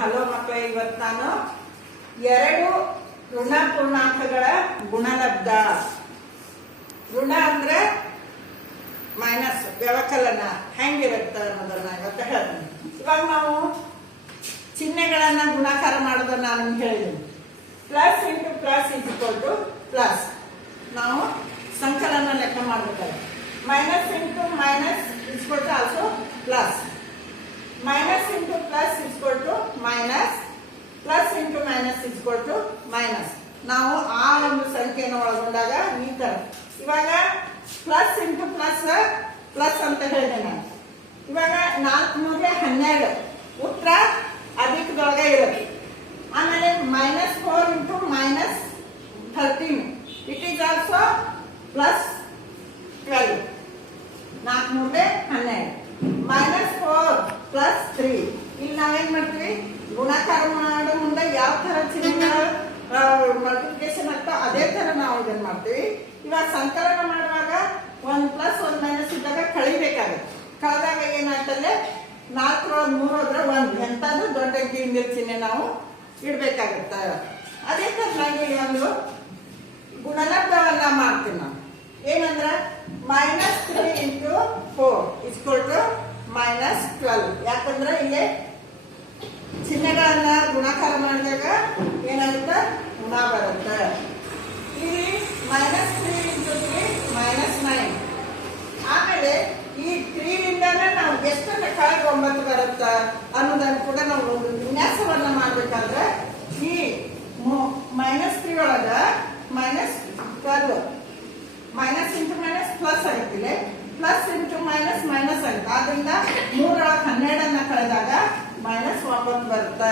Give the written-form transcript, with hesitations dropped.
Hello ಮಕ್ಕಳೇ, ಇವತ್ತು ನಾನು ಎರಡು ಋಣ ಪೂರ್ಣಾಂಕಗಳ ಗುಣಲಬ್ಧ. ಋಣ ಅಂದ್ರೆ ಮೈನಸ್ ವ್ಯವಕಲನ ಹೆಂಗಿರುತ್ತೆ ಅನ್ನೋದನ್ನ ಇವತ್ತು ಹೇಳ್ತೀನಿ. ಇವಾಗ ನಾವು ಚಿಹ್ನೆಗಳನ್ನ ಗುಣಾಕಾರ ಮಾಡೋದನ್ನ ನಾನು ನಿಮ್ಗೆ ಹೇಳಿದ್ದೀನಿ. Plus into plus is equal to plus. ನಾವು ಸಂಕಲನ ಲೆಕ್ಕ ಮಾಡಬೇಕಾದ್ರೆ minus into minus is equal to also plus. Minus into plus is equal to minus, plus into minus is equal to minus. ನಾವು ಆ ಒಂದು ಸಂಖ್ಯೆಯನ್ನು ಒಳಗೊಂಡಾಗ ಈ ತರ. ಇವಾಗ ಪ್ಲಸ್ ಇಂಟು ಪ್ಲಸ್ ಪ್ಲಸ್ ಅಂತ ಹೇಳಿದೆ ನಾನು. ಇವಾಗ 4×12 ಉತ್ತರ ಅಧಿಕದೊಳಗೆ ಇರುತ್ತೆ. ಆಮೇಲೆ -4 into -13 it is also plus 12. 4×12 -4 plus 3. ಇಲ್ಲಿ ನಾವೇನ್ ಮಾಡ್ತೀವಿ, ಗುಣಾಕಾರ ಮಾಡೋ ಮುಂದೆ ಯಾವ ತರ ಚಿಹ್ನೆಗಳ ಮಲ್ಟಿಪ್ಲಿಕೇಶನ್ ಆಗ್ತಾ ಅದೇ ತರ ನಾವು ಇದನ್ನ ಮಾಡ್ತೀವಿ. ಇವಾಗ ಸಂಕಲನ ಮಾಡುವಾಗ 1 ಪ್ಲಸ್ 1 ಮೈನಸ್ ಇದ್ದಾಗ ಕಳಿಬೇಕಾಗುತ್ತೆ. ಕಳೆದಾಗ ಏನಾಗ್ತದೆ, 4 3 ಹೋದ್ರೆ 1 ಎಂತಾದ್ರೂ ದೊಡ್ಡ ಅಂಕಿಯಿಂದ ಚಿಹ್ನೆ ನಾವು ಇಡ್ಬೇಕಾಗುತ್ತೆ. ಅದೇ ತರ ನಾನು ಒಂದು ಗುಣಲಬ್ಧವನ್ನ ಮಾಡ್ತೀನಿ ನಾನು. ಏನಂದ್ರೆ -3 ಇಂಟು 4 ಇಸ್ ಈಕ್ವಲ್ ಟು -12. ಯಾಕಂದ್ರೆ ಇಲ್ಲಿ ಚಿಹ್ನೆಗಳನ್ನ ಗುಣಾಕಾರ ಮಾಡಿದಾಗ ಏನಾಗುತ್ತೆ, ಗುಣ ಬರುತ್ತೆ. ಇಲ್ಲಿ -3 ಇಂಟು 3 -9. ಆಮೇಲೆ ಈ 3 ರಿಂದಾನೆ ನಾವು ಎಷ್ಟನ್ನ ಕಳೆದ 9 ಬರುತ್ತೆ ಅನ್ನೋದನ್ನು ಕೂಡ ನಾವು ಒಂದು ವಿನ್ಯಾಸವನ್ನ ಮಾಡ್ಬೇಕಾದ್ರೆ ಈ -3 ಒಳಗ -12 ಮೈನಸ್ ಇಂಟು ಮೈನಸ್ ಪ್ಲಸ್ ಆಗುತ್ತಿಲ್ಲ, ಪ್ಲಸ್ ಇಂಟು ಮೈನಸ್ ಮೈನಸ್ ಆಗುತ್ತೆ. ಆದ್ರಿಂದ 3 ಒಳಗೆ 12 ಕಳೆದಾಗ -9 ಬರುತ್ತೆ.